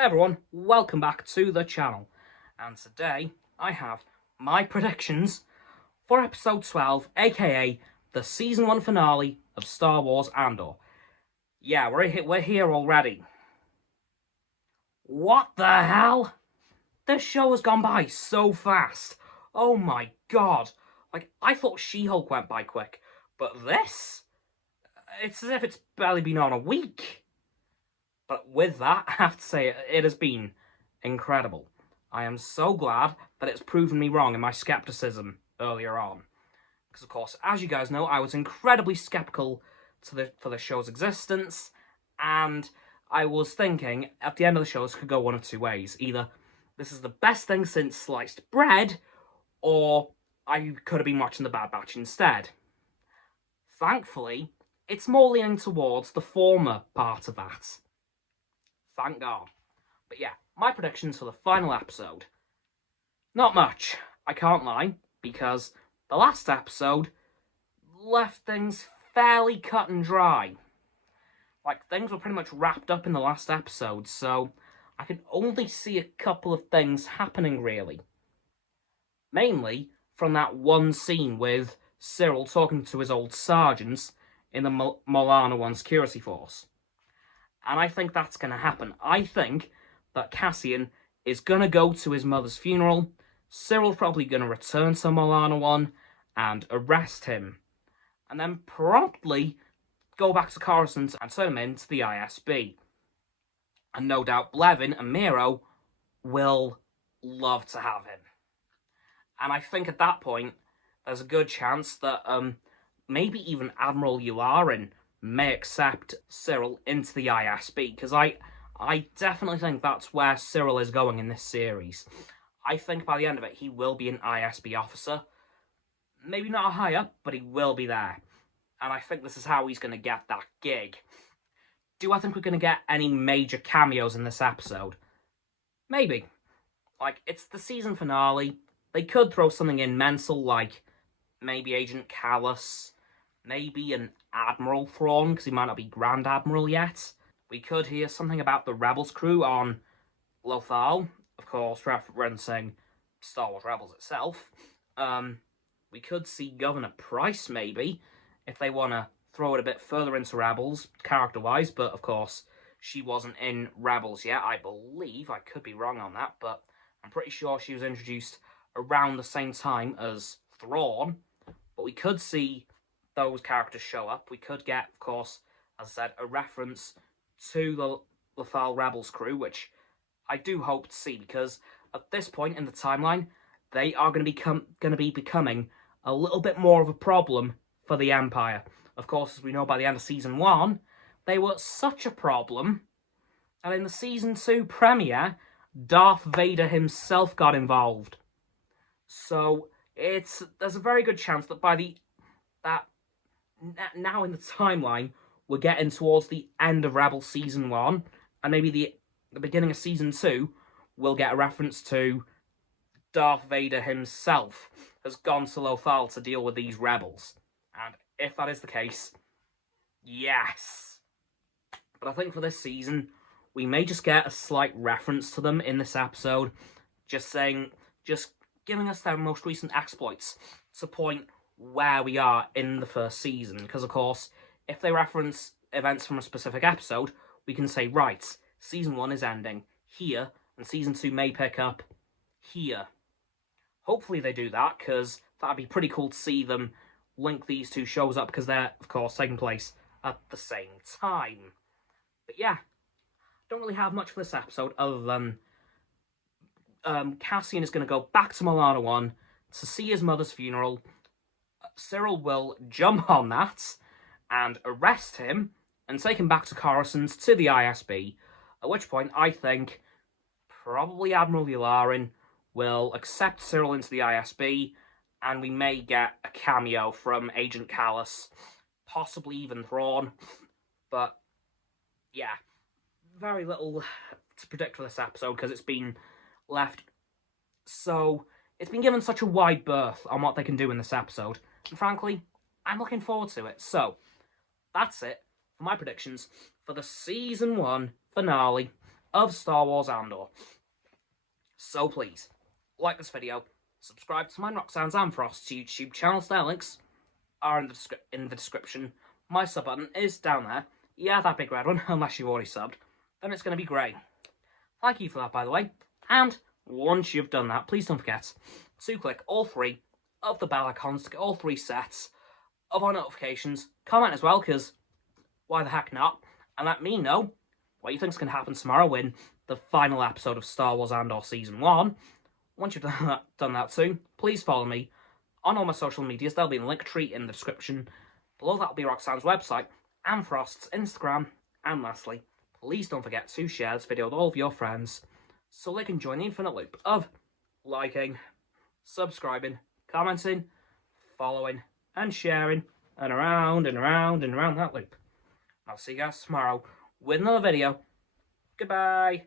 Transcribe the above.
Hey everyone, welcome back to the channel, and today I have my predictions for episode 12, aka the season 1 finale of Star Wars Andor. Yeah, we're here already. What the hell? This show has gone by so fast. Oh my god. Like, I thought She-Hulk went by quick, but this? It's as if it's barely been on a week. But with that, I have to say, it has been incredible. I am so glad that it's proven me wrong in my skepticism earlier on. Because, of course, as you guys know, I was incredibly skeptical for the show's existence, and I was thinking, at the end of the show, this could go one of two ways. Either this is the best thing since sliced bread, or I could have been watching The Bad Batch instead. Thankfully, it's more leaning towards the former part of that. Thank God. But yeah, my predictions for the final episode. Not much, I can't lie, because the last episode left things fairly cut and dry. Like, things were pretty much wrapped up in the last episode, so I can only see a couple of things happening, really. Mainly from that one scene with Cyril talking to his old sergeants in the Molana 1 security force. And I think that's going to happen. I think that Cassian is going to go to his mother's funeral. Cyril's probably going to return to Molana 1 and arrest him. And then promptly go back to Coruscant and turn him into the ISB. And no doubt Blevin and Miro will love to have him. And I think at that point, there's a good chance that maybe even Admiral Yularen may accept Cyril into the ISB, because I definitely think that's where Cyril is going in this series. I think by the end of it, he will be an ISB officer. Maybe not high up, but he will be there. And I think this is how he's going to get that gig. Do I think we're going to get any major cameos in this episode? Maybe. Like, it's the season finale. They could throw something in mental, like maybe Agent Callus, maybe an Admiral Thrawn, because he might not be Grand Admiral yet. We could hear something about the Rebels crew on Lothal, of course, referencing Star Wars Rebels itself. We could see Governor Price, maybe, if they want to throw it a bit further into Rebels, character-wise, but, of course, she wasn't in Rebels yet, I believe. I could be wrong on that, but I'm pretty sure she was introduced around the same time as Thrawn. But we could see those characters show up. We could get, of course, as I said, a reference to the Lothal Rebels crew, which I do hope to see, because at this point in the timeline, they are going to be becoming a little bit more of a problem for the Empire. Of course, as we know by the end of Season 1, they were such a problem, and in the Season 2 premiere, Darth Vader himself got involved. So there's a very good chance that now in the timeline, we're getting towards the end of Rebels Season 1, and maybe the beginning of Season 2, we'll get a reference to Darth Vader himself has gone to Lothal to deal with these rebels. And if that is the case, yes. But I think for this season, we may just get a slight reference to them in this episode, just giving us their most recent exploits to point where we are in the first season. Because, of course, if they reference events from a specific episode, we can say, right, Season 1 is ending here, and Season 2 may pick up here. Hopefully they do that, because that'd be pretty cool to see them link these two shows up, because they're, of course, taking place at the same time. But yeah, don't really have much for this episode, other than Cassian is going to go back to Molana 1 to see his mother's funeral. Cyril will jump on that and arrest him and take him back to Coruscant to the ISB, at which point I think probably Admiral Yularen will accept Cyril into the ISB, and we may get a cameo from Agent Callus, possibly even Thrawn. But yeah, very little to predict for this episode, because it's been left so... It's been given such a wide berth on what they can do in this episode. And frankly, I'm looking forward to it. So, that's it for my predictions for the Season 1 finale of Star Wars Andor. So please, like this video, subscribe to mine, Roxanne's and Frost's YouTube channels. Their links are in the description. My sub button is down there. Yeah, that big red one, unless you've already subbed. Then it's going to be grey. Thank you for that, by the way. And once you've done that, please don't forget to click all 3 of the bell icons to get all 3 sets of our notifications. Comment as well, because why the heck not? And let me know what you think's going to happen tomorrow in the final episode of Star Wars Andor Season 1. Once you've done that too, please follow me on all my social medias. There'll be a link tree in the description. Below that will be Roxanne's website and Frost's Instagram. And lastly, please don't forget to share this video with all of your friends so they can join the infinite loop of liking, subscribing, commenting, following, and sharing, and around and around and around that loop. I'll see you guys tomorrow with another video. Goodbye.